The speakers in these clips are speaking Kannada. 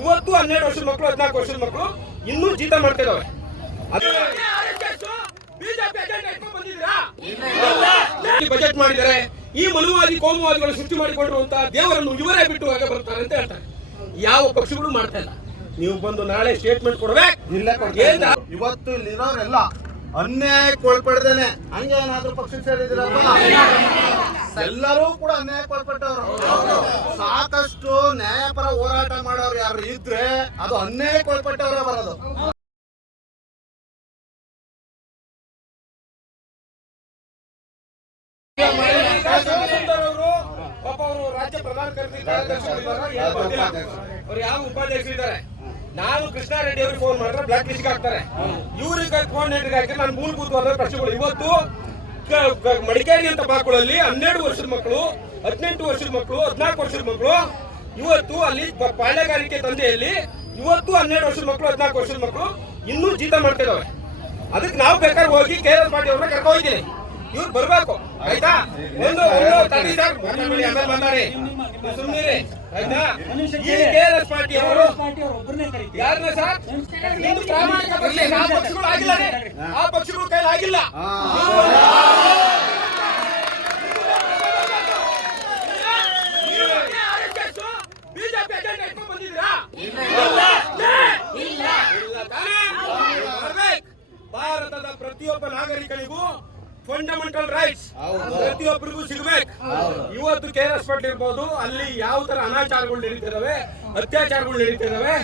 ಇವತ್ತು 12 ವರ್ಷದ ಮಕ್ಕಳು 14 ವರ್ಷದ ಮಕ್ಕಳು ಇನ್ನೂ ಜೀತ ಮಾಡ್ತಾ ಇದಾವೆ. ಬಜೆಟ್ ಮಾಡಿದ್ದಾರೆ. ಈ ಮನುವಾದಿ ಕೋಮುವಾದಿಗಳು ಸೃಷ್ಟಿ ಮಾಡಿಕೊಂಡಿರುವಂತಹ ದೇವರನ್ನು ಇವರೇ ಬಿಟ್ಟು ಹಾಗೆ ಬರ್ತಾರೆ ಅಂತ ಹೇಳ್ತಾರೆ. ಯಾವ ಪಕ್ಷಗಳು ಮಾಡ್ತಾ ಇಲ್ಲ. ನೀವು ಬಂದು ನಾಳೆ ಸ್ಟೇಟ್ಮೆಂಟ್ ಕೊಡ್ಬೇಕು. ಇವತ್ತು ಇಲ್ಲಿರೋರೆಲ್ಲ ಅನ್ಯಾಯಕ್ಕೆ ಒಳಪಡ್ದೇನೆ ಹಂಗೆ ಏನಾದ್ರೂ ಪಕ್ಷಕ್ಕೆ ಸೇರಿದಿರಪ್ಪ? ಎಲ್ಲರೂ ಕೂಡ ಅನ್ಯಾಯಕ್ಕೆ ಒಳಪಟ್ಟವ್ರು. ಸಾಕಷ್ಟು ನ್ಯಾಯಪರ ಹೋರಾಟ ಮಾಡೋರು ಯಾರು ಇದ್ರೆ ಅದು ಅನ್ಯಾಯಕ್ಕೆ ಒಳಪಟ್ಟವ್ರೆ ಬರೋದು. ಪಾಪ ಅವರು ರಾಜ್ಯ ಪ್ರಧಾನ ಅವ್ರು ಯಾವ ಉಪಾಧ್ಯಕ್ಷರಿದ್ದಾರೆ. ನಾನು ಕೃಷ್ಣ ರೆಡ್ಡಿ ಅವ್ರಿಗೆ ಫೋನ್ ಮಾಡಿದ್ರೆ ಬ್ಲಾಕ್ ಲಿಸ್ಟ್ ಹಾಕ್ತಾರೆ. ಇವ್ರಿಗೆ ಕೋಆರ್ಡಿನೇಟರ್ ಹಾಕಿ ನಾನು ಮೂಲಭೂತವಾದ ಪ್ರಶ್ನೆಗಳು. ಇವತ್ತು ಮಡಿಕೇರಿ ಅಂತ ಬಾಕುಳಲ್ಲಿ 12 ವರ್ಷದ ಮಕ್ಕಳು, 18 ವರ್ಷದ ಮಕ್ಕಳು, 14 ವರ್ಷದ ಮಕ್ಕಳು ಇವತ್ತು ಅಲ್ಲಿ ಪಾಳ್ಯಗಾರಿಕೆ ದಂಧೆಯಲ್ಲಿ ಇವತ್ತು 12 ವರ್ಷದ ಮಕ್ಕಳು, 14 ವರ್ಷದ ಮಕ್ಕಳು ಇನ್ನೂ ಜೀತ ಮಾಡ್ತಾ ಇದಾವೆ. ಅದಕ್ಕೆ ನಾವು ಬೇಕಾದ್ರೆ ಹೋಗಿ KRS ಪಾಟೀಲ್ ಅವ್ರನ್ನ ಕರ್ಕೊಂಡು ಹೋಗಿದ್ದೀನಿ. ಇವ್ರು ಬರ್ಬೇಕು, ಆಯ್ತಾ? ಒಂದು ಬಂದಾರೆ ಸುಮ್ಮನೆ, ಆಯ್ತಾ? ಈ KRS ಪಾಟೀಲ್ ಅವರು ಯಾರನ್ನ ಸರ್ ಇದು ಪ್ರಾಮಾಣಿಕ ಪಕ್ಷ, ಆ ಪಕ್ಷಗಳು ಆಗಿಲ್ಲ, ಆ ಪಕ್ಷಗಳು ಕೈಲಾಗಿಲ್ಲ. ಬಿಜೆಪಿ ಅಜೆಂಡಾ ಇಟ್ಕೊಂಡು ಬಂದಿದ್ದೀರಾ? ಭಾರತದ ಪ್ರತಿಯೊಬ್ಬ ನಾಗರಿಕನಿಗೂ ಫಂಡಮೆಂಟಲ್ ರೈಟ್ಸ್ ಪ್ರತಿಯೊಬ್ಬರಿಗೂ ಸಿಗಬೇಕು. ಇವತ್ತು KRS ಪಾಟೀಲ್ ಇರ್ಬೋದು, ಅಲ್ಲಿ ಯಾವ ತರ ಅನಾಚಾರಗಳು ನಡೀತಿದಾವೆ, ಅತ್ಯಾಚಾರಗಳು ನಡೀತಿದಾವೆ,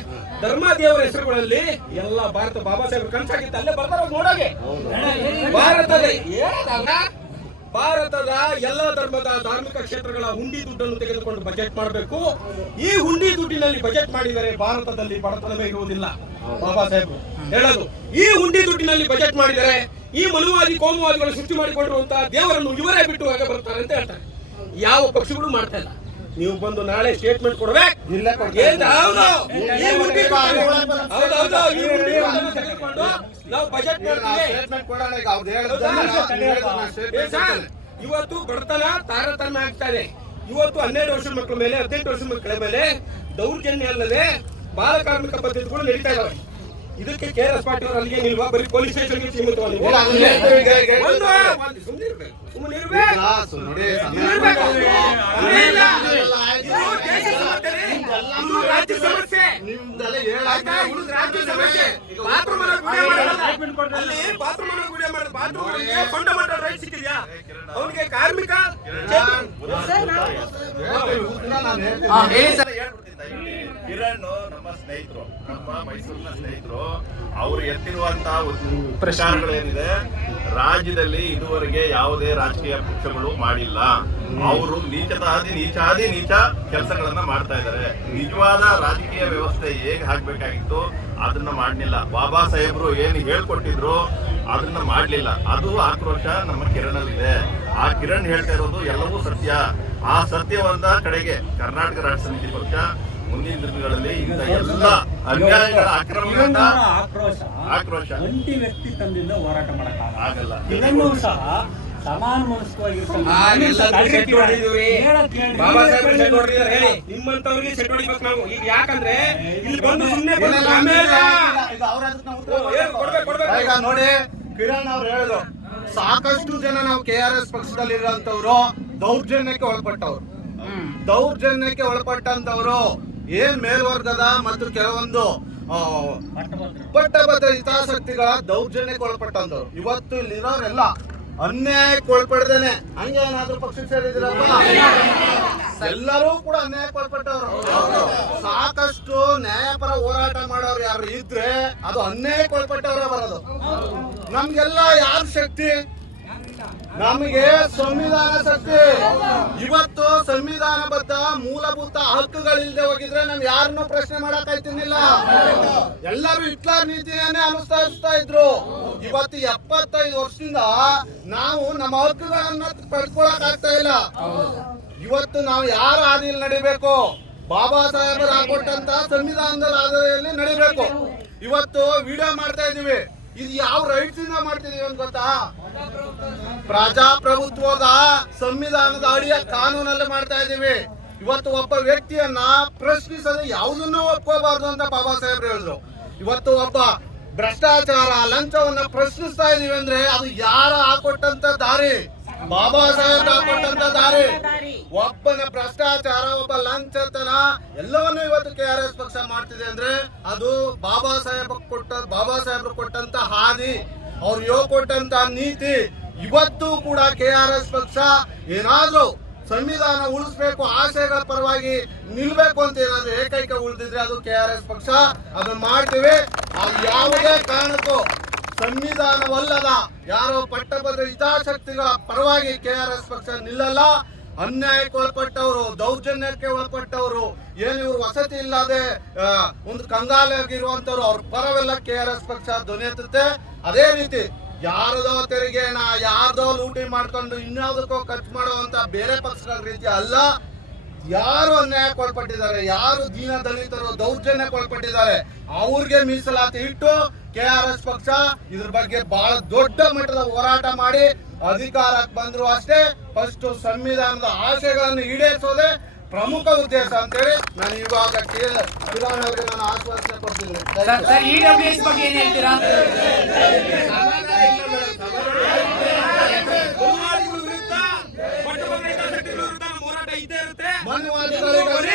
ಧರ್ಮ ದೇವರ ಹೆಸರುಗಳಲ್ಲಿ ಎಲ್ಲ ಭಾರತ ಬಾಬಾ ಸಾಹೇಬ್ ಕನಸಾಗಿತ್ತು. ಅಲ್ಲೇ ಬರ್ತಾರ ನೋಡೋಕೆ. ಭಾರತದ ಎಲ್ಲ ಧರ್ಮದ ಧಾರ್ಮಿಕ ಕ್ಷೇತ್ರಗಳ ಹುಂಡಿ ದುಡ್ಡನ್ನು ತೆಗೆದುಕೊಂಡು ಬಜೆಟ್ ಮಾಡಬೇಕು. ಈ ಹುಂಡಿ ದುಡ್ಡಿನಲ್ಲಿ ಬಜೆಟ್ ಮಾಡಿದರೆ ಭಾರತದಲ್ಲಿ ಬಡತನವೇ ಇರುವುದಿಲ್ಲ. ಬಾಬಾ ಸಾಹೇಬ್ ಹೇಳೋದು ಈ ಹುಂಡಿ ದುಡ್ಡಿನಲ್ಲಿ ಬಜೆಟ್ ಮಾಡಿದರೆ ಈ ಮನುವಾದಿ ಕೋಮುವಾದಿಗಳು ಸೃಷ್ಟಿ ಮಾಡಿಕೊಂಡಿರುವಂತಹ ದೇವರನ್ನು ಇವರೇ ಬಿಟ್ಟು ಹಾಗೆ ಬರ್ತಾರೆ ಅಂತ ಹೇಳ್ತಾರೆ. ಯಾವ ಪಕ್ಷಗಳು ಮಾಡ್ತಾ ಇಲ್ಲ. ನೀವು ಬಂದು ನಾಳೆ ಸ್ಟೇಟ್ಮೆಂಟ್ ಕೊಡ್ಬೇಕು. ನಾವು ಬಜೆಟ್ ಇವತ್ತು ಬಡತನ ತಾರತಮ್ಯ ಆಗ್ತಾ ಇದೆ. ಇವತ್ತು 12 ವರ್ಷದ ಮಕ್ಕಳ ಮೇಲೆ, 18 ವರ್ಷದ ಮಕ್ಕಳ ಮೇಲೆ ದೌರ್ಜನ್ಯ ಅಲ್ಲದೆ ಬಾಲ ಕಾರ್ಮಿಕ ಪದ್ಧತಿಗಳು ನಡೀತಾ ಇದಾವೆ. ಇದಕ್ಕೆ KRS ಪಾಟೀಲ್ ಅವರು ಅಲ್ಲಿಗೆ ನಿಲ್ವಾ, ಬರೀ ಪೊಲೀಸ್ ಸ್ಟೇಷನ್ಗೆ ಸೀಮಿತವಾಗಿ ರಾಜ್ಯ ಸಮಸ್ಯೆ. ಫಂಡಮೆಂಟಲ್ ರೈಟ್ ಸಿಕ್ಕಿದ್ಯಾ ಅವನಿಗೆ? ಕಾರ್ಮಿಕ ಕಿರಣ್ ನಮ್ಮ ಸ್ನೇಹಿತರು, ನಮ್ಮ ಮೈಸೂರಿನ ಸ್ನೇಹಿತರು. ಅವರು ಎತ್ತಿರುವಂತಹ ಪ್ರಚಾರಗಳೇನಿದೆ ರಾಜ್ಯದಲ್ಲಿ ಇದುವರೆಗೆ ಯಾವುದೇ ರಾಜಕೀಯ ಪಕ್ಷಗಳು ಮಾಡಿಲ್ಲ. ಅವರು ನೀಚಾದಿ ನೀಚ ಕೆಲಸಗಳನ್ನ ಮಾಡ್ತಾ ಇದ್ದಾರೆ. ನಿಜವಾದ ರಾಜಕೀಯ ವ್ಯವಸ್ಥೆ ಹೇಗೆ ಹಾಕ್ಬೇಕಾಗಿತ್ತು ಅದನ್ನ ಮಾಡಲಿಲ್ಲ. ಬಾಬಾ ಸಾಹೇಬ್ರು ಏನು ಹೇಳ್ಕೊಟ್ಟಿದ್ರು ಅದನ್ನ ಮಾಡಲಿಲ್ಲ. ಅದು ಆಕ್ರೋಶ ನಮ್ಮ ಕಿರಣಲ್ಲಿದೆ. ಆ ಕಿರಣ್ ಹೇಳ್ತಾ ಇರೋದು ಎಲ್ಲವೂ ಸತ್ಯ. ಆ ಸತ್ಯವನ್ನ ಕಡೆಗೆ ಕರ್ನಾಟಕ ರಾಷ್ಟ್ರ ಸಮಿತಿ ಪಕ್ಷ ಮುಂದಿನ ದಿನಗಳಲ್ಲಿ ಇಂಥ ಎಲ್ಲ ಅನ್ಯಾಯಗಳ ಅಕ್ರಮಗಳಿಂದ ಆಕ್ರೋಶ ಒಂಟಿ ವ್ಯಕ್ತಿತ್ವದಿಂದ ಹೋರಾಟ ಮಾಡಕ್ಕಾಗಲ್ಲ. ಇದನ್ನು ಸಹ ಸಮಾನ ಮನಸ್ಕವಾಗಿರ್ತಾರೆ. ನಿಮ್ಮಂತವ್ರಿಗೆ ಸೆಟ್ ಹೊಡಿಬೇಕು ನಾವು. ಈಗ ಯಾಕಂದ್ರೆ ಇಲ್ಲಿ ಬಂದು ಸುಮ್ಮನೆ ನೋಡಿ, ಕಿರಣ್ ಅವ್ರು ಹೇಳಿದ್ರು ಸಾಕಷ್ಟು ಜನ ನಾವು KRS ಪಕ್ಷದಲ್ಲಿ ಇರೋಂಥವ್ರು ದೌರ್ಜನ್ಯಕ್ಕೆ ಒಳಪಟ್ಟಂತವ್ರು ಏನ್ ಮೇಲ್ವರ್ಗದ ಮತ್ತು ಕೆಲವೊಂದು ಪಟ್ಟಭದ್ರ ಹಿತಾಸಕ್ತಿಗಳ ದೌರ್ಜನ್ಯಕ್ಕೆ ಒಳಪಟ್ಟಂತವ್ರು. ಇವತ್ತು ಇಲ್ಲಿರೋರೆಲ್ಲ ಅನ್ಯಾಯಕ್ಕೆ ಒಳಪಡ್ದೇನೆ ಹಂಗೆ ಏನಾದ್ರೂ ಪಕ್ಷಕ್ಕೆ ಸೇರಿದಿರಪ್ಪ? ಎಲ್ಲರೂ ಕೂಡ ಅನ್ಯಾಯಕ್ಕೆ ಒಳಪಟ್ಟವ್ರು. ಸಾಕಷ್ಟು ನ್ಯಾಯಪರ ಹೋರಾಟ ಮಾಡೋರು ಯಾರು ಇದ್ರೆ ಅದು ಅನ್ಯಾಯಕ್ಕೆ ಒಳಪಟ್ಟವ್ರೆ ಬರೋದು. ನಮ್ಗೆಲ್ಲ ಯಾರು ಶಕ್ತಿ? ನಮಗೆ ಸಂವಿಧಾನ ಶಕ್ತಿ. ಇವತ್ತು ಸಂವಿಧಾನಬದ್ಧ ಮೂಲಭೂತ ಹಕ್ಕುಗಳಿಲ್ಲದೆ ಹೋಗಿದ್ರೆ ನಮ್ ಯಾರನ್ನೂ ಪ್ರಶ್ನೆ ಮಾಡಕ್ ಆಯ್ತಿರ್ಲಿಲ್ಲ. ಎಲ್ಲರೂ ಹಿಟ್ಲರ್ ನೀತಿಯನ್ನೇ ಅನುಸರಿಸ್ತಾ ಇದ್ರು. ಇವತ್ತು 75 ವರ್ಷದಿಂದ ನಾವು ನಮ್ಮ ಹಕ್ಕುಗಳನ್ನ ಪಡ್ಕೊಳಕ್ ಆಗ್ತಾ ಇಲ್ಲ. ಇವತ್ತು ನಾವು ಯಾರ ಹಾದಿಯಲ್ಲಿ ನಡಿಬೇಕು? ಬಾಬಾ ಸಾಹೇಬರು ಹಾಕೊಟ್ಟಂತ ಸಂವಿಧಾನದ ಹಾದಿಯಲ್ಲಿ ನಡಿಬೇಕು. ಇವತ್ತು ವಿಡಿಯೋ ಮಾಡ್ತಾ ಇದೀವಿ. ಇದು ಯಾವ ರೈಟ್ಸ್ ಇಂದ ಮಾಡ್ತಿದೀವಿ ಅಂತ ಗೊತ್ತಾ? ಪ್ರಜಾಪ್ರಭುತ್ವದ ಸಂವಿಧಾನದ ಅಡಿಯ ಕಾನೂನಲ್ಲಿ ಮಾಡ್ತಾ ಇದೀವಿ. ಇವತ್ತು ಒಬ್ಬ ವ್ಯಕ್ತಿಯನ್ನ ಪ್ರಶ್ನಿಸದೆ ಯಾವುದನ್ನೂ ಒಪ್ಕೋಬಾರ್ದು ಅಂತ ಬಾಬಾ ಸಾಹೇಬ್ರು ಹೇಳಿದ್ರು. ಇವತ್ತು ಒಬ್ಬ ಭ್ರಷ್ಟಾಚಾರ ಲಂಚವನ್ನ ಪ್ರಶ್ನಿಸ್ತಾ ಇದೀವಿ ಅಂದ್ರೆ ಅದು ಯಾರ ಹಾಕೊಟ್ಟಂತ ದಾರಿ? ಬಾಬಾ ಸಾಹೇಬ್ ಹಾಕೊಟ್ಟಂತ ದಾರಿ. ಒಬ್ಬನ ಭ್ರಷ್ಟಾಚಾರ, ಒಬ್ಬ ಲಂಚತನ ಎಲ್ಲವನ್ನೂ ಇವತ್ತು KRS ಪಕ್ಷ ಮಾಡ್ತಿದೆ ಅಂದ್ರೆ ಅದು ಬಾಬಾ ಸಾಹೇಬ್ರು ಕೊಟ್ಟಂತ ಹಾದಿ, ಅವ್ರು ಕೊಟ್ಟಂತ ನೀತಿ. ಇವತ್ತು ಕೂಡ KRS ಪಕ್ಷ ಏನಾದ್ರೂ ಸಂವಿಧಾನ ಉಳಿಸ್ಬೇಕು, ಆಶಯಗಳ ಪರವಾಗಿ ನಿಲ್ಬೇಕು ಅಂತ ಏನಾದ್ರು ಏಕೈಕ ಉಳಿದಿದ್ರೆ ಅದು KRS ಪಕ್ಷ. ಅದನ್ನ ಮಾಡ್ತೀವಿ. ಅದು ಯಾವುದೇ ಕಾರಣಕ್ಕೂ ಸಂವಿಧಾನವಲ್ಲದ ಯಾರೋ ಪಟ್ಟಭದ್ರ ಹಿತಾಸಕ್ತಿಗಳ ಪರವಾಗಿ KRS ಪಕ್ಷ ನಿಲ್ಲಲ್ಲ. ಅನ್ಯಾಯಕ್ಕೆ ಒಳಪಟ್ಟವರು, ದೌರ್ಜನ್ಯಕ್ಕೆ ಒಳಪಟ್ಟವರು, ಏನು ಇವರು ವಸತಿ ಇಲ್ಲದೆ ಒಂದು ಕಂಗಾಲಾಗಿರುವಂತವ್ರು, ಅವ್ರ ಪರವೆಲ್ಲ KRS ಪಕ್ಷ ಧ್ವನಿ ಎತ್ತುತ್ತೆ. ಅದೇ ರೀತಿ ಯಾರದೋ ತೆರಿಗೆನ ಯಾರ್ದೋ ಲೂಟಿ ಮಾಡ್ಕೊಂಡು ಇನ್ಯಾವುದಕ್ಕೋ ಖರ್ಚು ಮಾಡುವಂತ ಬೇರೆ ಪಕ್ಷಗಳ ರೀತಿ ಅಲ್ಲ. ಯಾರು ಅನ್ಯಾಯಕ್ಕೆ ಒಳಪಟ್ಟಿದ್ದಾರೆ, ಯಾರು ದೀನ ದಲಿತರು ದೌರ್ಜನ್ಯಕ್ಕೆ ಒಳಪಟ್ಟಿದ್ದಾರೆ ಅವ್ರಿಗೆ ಮೀಸಲಾತಿ ಇಟ್ಟು KRS ಪಕ್ಷ ಇದ್ರ ಬಗ್ಗೆ ಬಹಳ ದೊಡ್ಡ ಮಟ್ಟದ ಹೋರಾಟ ಮಾಡಿ ಅಧಿಕಾರಕ್ಕೆ ಬಂದ್ರು ಅಷ್ಟೇ. ಫಸ್ಟ್ ಸಂವಿಧಾನದ ಆಶಯಗಳನ್ನು ಈಡೇರಿಸೋದೇ ಪ್ರಮುಖ ಉದ್ದೇಶ ಅಂತೇಳಿ ನಾನು ಇವಾಗ ಕಿರಣ್ ಅವರಿಗೆ ನಾನು ಆಶ್ವಾಸನೆ ಕೊಡ್ತೀನಿ. EWS ಬಗ್ಗೆ ಏನ್ ಹೇಳ್ತೀರಾ? ವಿರುದ್ಧ ಪಟ್ಟಭದ್ರ ಹಿತಾಸಕ್ತಿಗಳ ವಿರುದ್ಧ ಹೋರಾಟ ಇದ್ದೇ ಇರುತ್ತೆ. ಮನ್ವಾದಿಗಳಿಗೆ